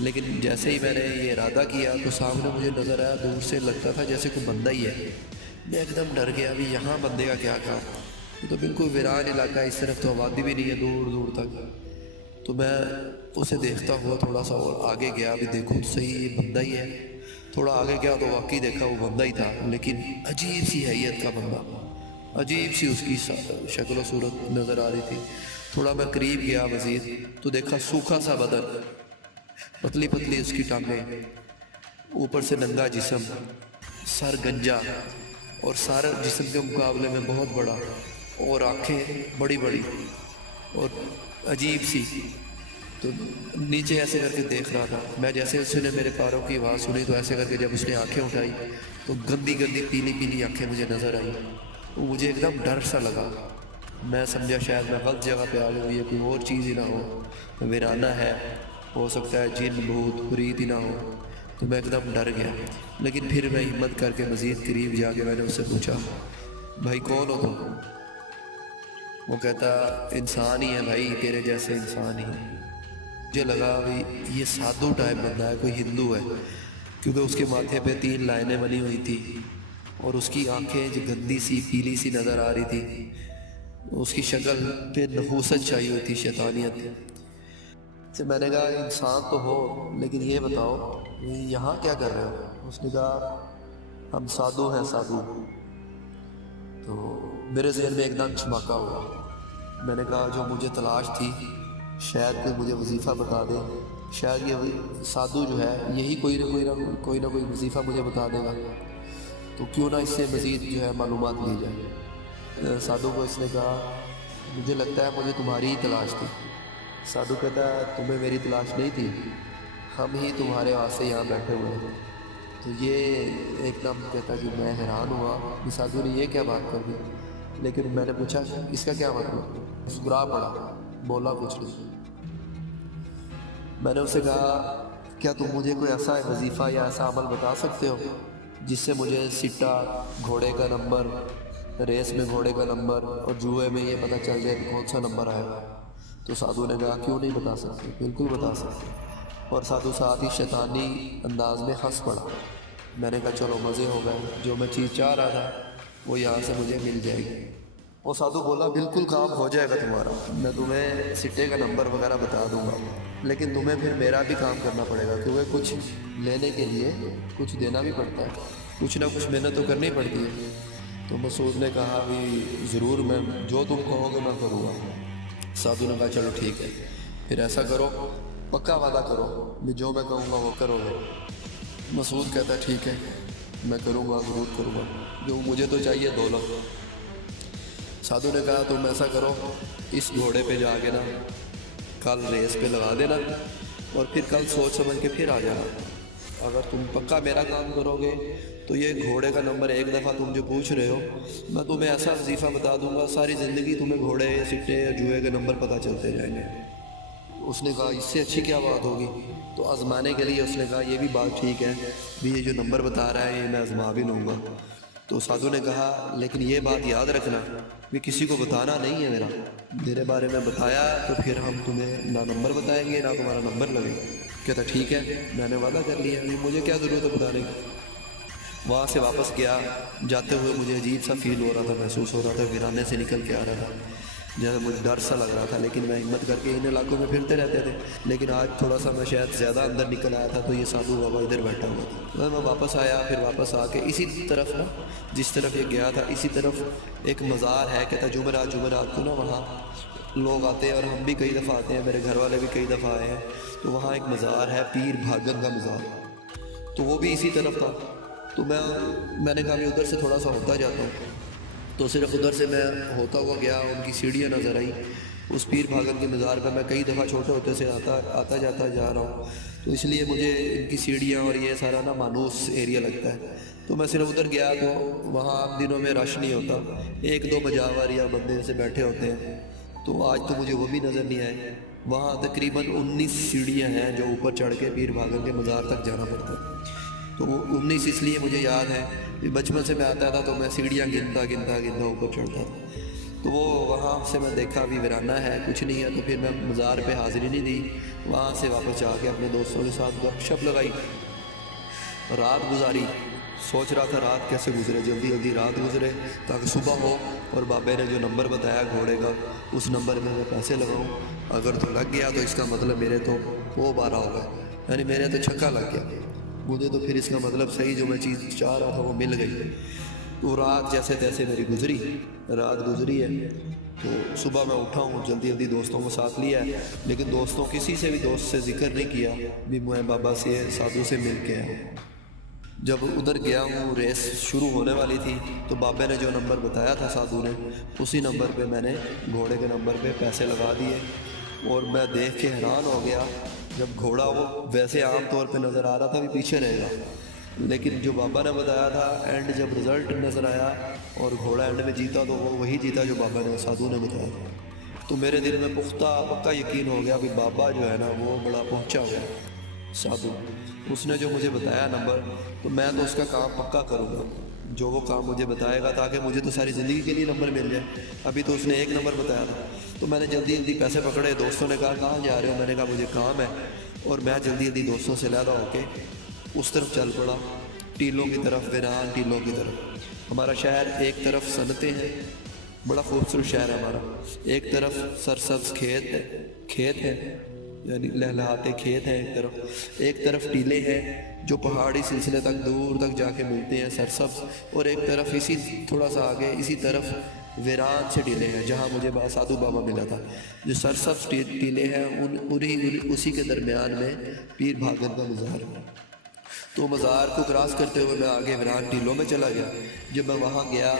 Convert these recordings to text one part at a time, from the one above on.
لیکن جیسے ہی میں نے یہ ارادہ کیا تو سامنے مجھے نظر آیا، دور سے لگتا تھا جیسے کوئی بندہ ہی ہے۔ میں ایک دم ڈر گیا، ابھی یہاں بندے کا کیا کام، یہ تو بالکل ویران علاقہ ہے، اس طرف تو آبادی بھی نہیں ہے دور دور تک۔ تو میں اسے دیکھتا ہوا تھوڑا سا اور آگے گیا، ابھی دیکھوں تو صحیح یہ بندہ ہی ہے۔ تھوڑا آگے گیا تو واقعی دیکھا وہ بندہ ہی تھا، لیکن عجیب سی حیت کا بندہ، عجیب سی اس کی شکل و صورت نظر آ رہی تھی۔ تھوڑا میں قریب گیا مزید تو دیکھا سوکھا سا بدن، پتلی پتلی اس کی ٹانگیں، اوپر سے ننگا جسم، سر گنجا، اور سارے جسم کے مقابلے میں بہت بڑا، اور آنکھیں بڑی بڑی اور عجیب سی۔ تو نیچے ایسے کر کے دیکھ رہا تھا میں، جیسے اس نے میرے پاروں کی آواز سنی تو ایسے کر کے جب اس نے آنکھیں اٹھائی تو گندی گندی پیلی پیلی آنکھیں مجھے نظر آئی۔ وہ مجھے ایک دم ڈر سا لگا، میں سمجھا شاید میں غلط جگہ پہ آ گیا ہوں، یہ کوئی اور چیز ہی نہ ہو، ویرانہ ہے، ہو سکتا ہے جن بھوت پریت ہی نہ ہو۔ تو میں ایک دم ڈر گیا، لیکن پھر میں ہمت کر کے مزید قریب جا کے میں نے اس سے پوچھا، بھائی کون ہو تم؟ وہ کہتا انسان ہی ہے بھائی، تیرے جیسے انسان ہی ہے۔ مجھے لگا بھائی یہ سادھو ٹائپ بندہ ہے، کوئی ہندو ہے، کیونکہ اس کے ماتھے پہ 3 لائنیں بنی ہوئی تھی اور اس کی آنکھیں جو گندی سی پیلی سی نظر آ رہی تھی، اس کی شکل پہ نحوست چھائی ہوئی تھی، شیطانیت۔ سے میں نے کہا انسان تو ہو لیکن یہ بتاؤ یہاں کیا کر رہے ہو؟ اس نے کہا ہم سادھو ہیں، سادھو۔ تو میرے ذہن میں ایک دم چمکا ہوا، میں نے کہا جو مجھے تلاش تھی شاید کوئی مجھے وظیفہ بتا دے، شاید یہ سادھو جو ہے یہی کوئی نہ کوئی وظیفہ مجھے بتا دے گا، تو کیوں نہ اس سے مزید جو ہے معلومات لی جائے۔ سادھو کو اس نے کہا مجھے لگتا ہے مجھے تمہاری ہی تلاش تھی۔ سادھو کہتا ہے تمہیں میری تلاش نہیں تھی، ہم ہی تمہارے واسطے یہاں بیٹھے ہوئے ہیں۔ تو یہ ایک دم کہتا کہ میں حیران ہوا کہ سادھو نے یہ کیا بات کر دی، لیکن میں نے پوچھا اس کا کیا مطلب؟ مسکرا پڑا، بولا کچھ نہیں۔ میں نے اسے کہا کیا تم مجھے کوئی ایسا وظیفہ یا ایسا عمل بتا سکتے ہو جس سے مجھے سٹا، گھوڑے کا نمبر، ریس میں گھوڑے کا نمبر اور جوئے میں یہ پتہ چل جائے کہ کون سا نمبر آئے گا؟ تو سادھو نے کہا کیوں نہیں بتا سکتے، بالکل بتا سکتے۔ اور سادھو ساتھ ہی شیطانی انداز میں ہنس پڑا۔ میں نے کہا چلو مزے ہو گئے، جو میں چیز چاہ رہا تھا وہ یہاں سے مجھے مل جائے گی۔ وہ سادھو بولا بالکل کام ہو جائے گا تمہارا، میں تمہیں سٹے کا نمبر وغیرہ بتا دوں گا، لیکن تمہیں پھر میرا بھی کام کرنا پڑے گا، کیونکہ کچھ لینے کے لیے کچھ دینا بھی پڑتا ہے، کچھ نہ کچھ محنت تو کرنی پڑتی ہے۔ تو مسعود نے کہا بھی ضرور، میں جو تم کہو گے میں کروں گا۔ سادھو نے کہا چلو ٹھیک ہے، پھر ایسا کرو پکا وعدہ کرو بھی جو میں کہوں گا وہ کرو گے۔ مسعود کہتا ہے ٹھیک ہے میں کروں گا، ضرور کروں گا، جو مجھے تو چاہیے دولت۔ سادھو نے کہا تم ایسا کرو اس گھوڑے پہ جا کے نا کل ریس پہ لگا دینا اور پھر کل سوچ سمجھ کے پھر آ جانا، اگر تم پکا میرا کام کرو گے تو یہ گھوڑے کا نمبر ایک دفعہ تم جو پوچھ رہے ہو میں تمہیں ایسا وظیفہ بتا دوں گا، ساری زندگی تمہیں گھوڑے، سٹے، جوئے کے نمبر پتہ چلتے جائیں گے۔ اس نے کہا اس سے اچھی کیا بات ہوگی؟ تو آزمانے کے لیے اس نے کہا یہ بھی بات ٹھیک ہے بھی یہ جو نمبر بتا رہا ہے یہ میں آزما بھی لوں گا۔ تو سادھو نے کہا لیکن یہ بات یاد رکھنا کہ کسی کو بتانا نہیں ہے، میرے بارے میں بتایا تو پھر ہم تمہیں نہ نمبر بتائیں گے نہ تمہارا نمبر لگے گا۔ کہتا ٹھیک ہے میں نے وعدہ کر لیا، مجھے کیا ضرورت ہے بتانے کی۔ وہاں سے واپس گیا، جاتے ہوئے مجھے عجیب سا فیل ہو رہا تھا، محسوس ہو رہا تھا، ویرانے سے نکل کے آ رہا تھا، جیسے مجھے ڈر سا لگ رہا تھا، لیکن میں ہمت کر کے ان علاقوں میں پھرتے رہتے تھے، لیکن آج تھوڑا سا میں شاید زیادہ اندر نکل آیا تھا تو یہ سادھو بابا ادھر بیٹھا ہوا تھا۔ میں واپس آیا، پھر واپس آ کے اسی طرف نا جس طرف یہ گیا تھا اسی طرف ایک مزار ہے، کہتا جمعرات کو نا وہاں لوگ آتے ہیں اور ہم بھی کئی دفعہ آتے ہیں، میرے گھر والے بھی کئی دفعہ آئے ہیں، تو وہاں ایک مزار ہے پیر بھاگن کا مزار، تو وہ بھی اسی طرف تھا۔ تو میں نے کہا بھی ادھر سے تھوڑا سا ہوتا جاتا ہوں، تو صرف ادھر سے میں ہوتا ہوا گیا، ان کی سیڑھیاں نظر آئی اس پیر بھاگن کے مزار پہ، میں کئی دفعہ چھوٹے ہوتے سے آتا جاتا جا رہا ہوں، تو اس لیے مجھے ان کی سیڑھیاں اور یہ سارا نا مانوس ایریا لگتا ہے۔ تو میں صرف ادھر گیا تو وہاں عام دنوں میں رش نہیں ہوتا، 1-2 مجاور یا بندے سے بیٹھے ہوتے ہیں، تو آج تو مجھے وہ بھی نظر نہیں آئے۔ وہاں تقریباً 19 سیڑھیاں ہیں جو اوپر چڑھ کے پیر بھاگن کے مزار تک جانا پڑتا ہے۔ تو وہ 19 اس لیے مجھے یاد ہے کہ بچپن سے میں آتا تھا تو میں سیڑھیاں گنتا اوپر چڑھتا تھا۔ تو وہ وہاں سے میں دیکھا ابھی ویرانہ ہے، کچھ نہیں ہے، تو پھر میں مزار پہ حاضری نہیں دی، وہاں سے واپس جا کے اپنے دوستوں کے ساتھ گپ شپ لگائی، رات گزاری۔ سوچ رہا تھا رات کیسے گزرے، جلدی جلدی رات گزرے تاکہ صبح ہو اور بابے نے جو نمبر بتایا گھوڑے کا اس نمبر میں پیسے لگاؤں۔ اگر تو لگ گیا تو اس کا مطلب میرے تو وہ 12 ہو گئے، یعنی میرے تو چھکا لگ گیا مجھے، تو پھر اس کا مطلب صحیح جو میں چیز چاہ رہا تھا وہ مل گئی۔ تو رات جیسے تیسے میری گزری، رات گزری ہے تو صبح میں اٹھا ہوں، جلدی جلدی دوستوں کو ساتھ لیا ہے، لیکن دوستوں کسی سے بھی دوست سے ذکر نہیں کیا بھی میں بابا سے سادھو سے مل کے آیا ہوں۔ جب ادھر گیا ہوں ریس شروع ہونے والی تھی تو بابے نے جو نمبر بتایا تھا سادھو نے، اسی نمبر پہ میں نے گھوڑے کے نمبر پہ پیسے لگا دیے، اور میں دیکھ کے حیران ہو گیا جب گھوڑا وہ ویسے عام طور پہ نظر آ رہا تھا بھی پیچھے رہے گا، لیکن جو بابا نے بتایا تھا اینڈ جب رزلٹ نظر آیا اور گھوڑا اینڈ میں جیتا تو وہ وہی جیتا جو بابا نے سادھو نے بتایا تھا۔ تو میرے دل میں پکا یقین ہو گیا کہ بابا جو ہے نا وہ بڑا پہنچا ہوا ہے سادھو، اس نے جو مجھے بتایا نمبر، تو میں تو اس کا کام پکا کروں گا، جو وہ کام مجھے بتائے گا، تاکہ مجھے تو ساری زندگی کے لیے نمبر مل جائے۔ ابھی تو اس نے ایک نمبر بتایا تھا، تو میں نے جلدی جلدی پیسے پکڑے، دوستوں نے کہا کہاں جا رہے ہو، میں نے کہا مجھے کام ہے، اور میں جلدی جلدی دوستوں سے علیحدہ ہو کے اس طرف چل پڑا، ٹیلوں کی طرف، ویران ٹیلوں کی طرف۔ ہمارا شہر ایک طرف صنعتیں ہیں، بڑا خوبصورت شہر ہے ہمارا، ایک طرف سرسبز کھیت ہے، یعنی لہلہاتے کھیت ہیں ایک طرف ٹیلے ہیں جو پہاڑی سلسلے تک دور تک جا کے ملتے ہیں سرسبز، اور ایک طرف اسی تھوڑا سا آگے اسی طرف ویران سے ٹیلے ہیں جہاں مجھے سادھو بابا ملا تھا۔ جو سرسبز ٹیلے ہیں اسی کے درمیان میں پیر بھاگن کا مزار ہے۔ تو مزار کو کراس کرتے ہوئے میں آگے ویران ٹیلوں میں چلا گیا۔ جب میں وہاں گیا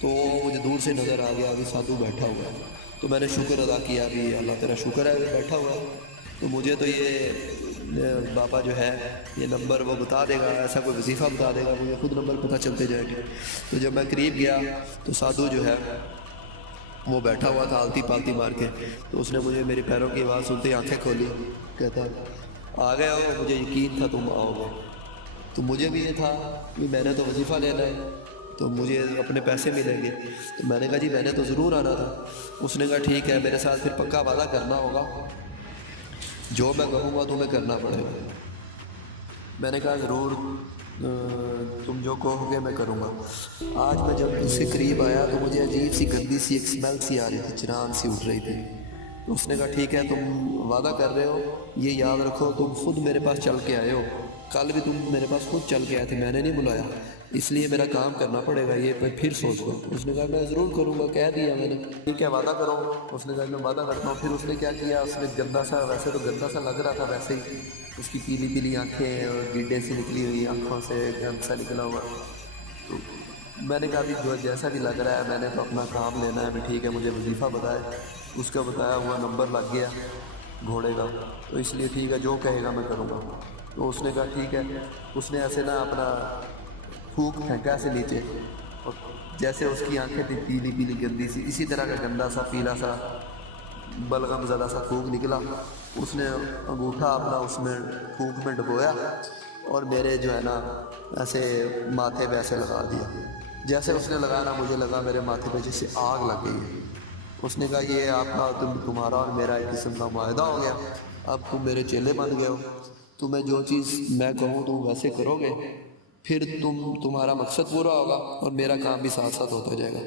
تو مجھے دور سے نظر آ گیا کہ سادھو بیٹھا ہوا ہے، تو میں نے شکر ادا کیا کہ اللہ تیرا شکر ہے بیٹھا ہوا ہے، تو مجھے تو یہ بابا جو ہے یہ نمبر وہ بتا دے گا، ایسا کوئی وظیفہ بتا دے گا، مجھے خود نمبر پتہ چلتے جائیں گے۔ تو جب میں قریب گیا تو سادھو جو ہے وہ بیٹھا ہوا تھا آلتی پالتی مار کے، تو اس نے مجھے میری پیروں کی آواز سنتے ہی آنکھیں کھولی، کہتا آ گئے ہو، مجھے یقین تھا تم آؤ گے۔ تو مجھے بھی یہ تھا کہ میں نے تو وظیفہ لینا ہے تو مجھے اپنے پیسے ملیں گے، تو میں نے کہا جی میں نے تو ضرور آنا تھا۔ اس نے کہا ٹھیک ہے، میرے ساتھ پھر پکا وعدہ کرنا ہوگا، جو میں کہوں گا تمہیں کرنا پڑے گا۔ میں نے کہا ضرور، تم جو کہو گے میں کروں گا۔ آج میں جب اس کے قریب آیا تو مجھے عجیب سی گندی سی ایک اسمیل سی آ رہی تھی، چران سی اٹھ رہی تھی۔ تو اس نے کہا ٹھیک ہے، تم وعدہ کر رہے ہو، یہ یاد رکھو تم خود میرے پاس چل کے آئے ہو، کل بھی تم میرے پاس خود چل کے آئے تھے، میں نے نہیں بلایا، اس لیے میرا کام کرنا پڑے گا، یہ پھر سوچ لو۔ اس نے کہا میں ضرور کروں گا، کہہ دیا میں نے، ٹھیک ہے وعدہ کرو۔ اس نے کہا میں وعدہ کرتا ہوں۔ پھر اس نے کیا کیا، اس نے گندا سا، ویسے تو گندا سا لگ رہا تھا ویسے ہی، اس کی پیلی پیلی آنکھیں اور گڈے سے نکلی ہوئی آنکھوں سے گند سا نکلا ہوا۔ تو میں نے کہا بھی جو جیسا بھی لگ رہا ہے میں نے تو اپنا کام لینا ہے، بھی ٹھیک ہے مجھے وظیفہ بتائے۔ اس کا بتایا ہوا نمبر لگ گیا گھوڑے کا، تو اس لیے ٹھیک ہے جو کہے گا میں کروں گا۔ تو اس نے کہا ٹھیک ہے۔ اس نے ایسے نا اپنا پھونک پھینکا سے نیچے، اور جیسے اس کی آنکھیں تھی پیلی پیلی گندی سی، اسی طرح کا گندا سا پیلا سا بلغم زدہ سا پھونک نکلا۔ اس نے انگوٹھا اپنا اس میں پھونک میں ڈبویا اور میرے جو ہے نا ایسے ماتھے پہ ایسے لگا دیا۔ جیسے اس نے لگانا مجھے لگا میرے ماتھے پہ جیسے آگ لگ گئی ہے۔ اس نے کہا یہ آپ کا تمہارا اور میرا ایک قسم کا معاہدہ ہو گیا، اب تم میرے چیلے بن گئے ہو، تمہیں جو چیز میں کہوں تم ویسے کرو گے، پھر تمہارا مقصد پورا ہوگا اور میرا کام بھی ساتھ ساتھ ہوتا جائے گا۔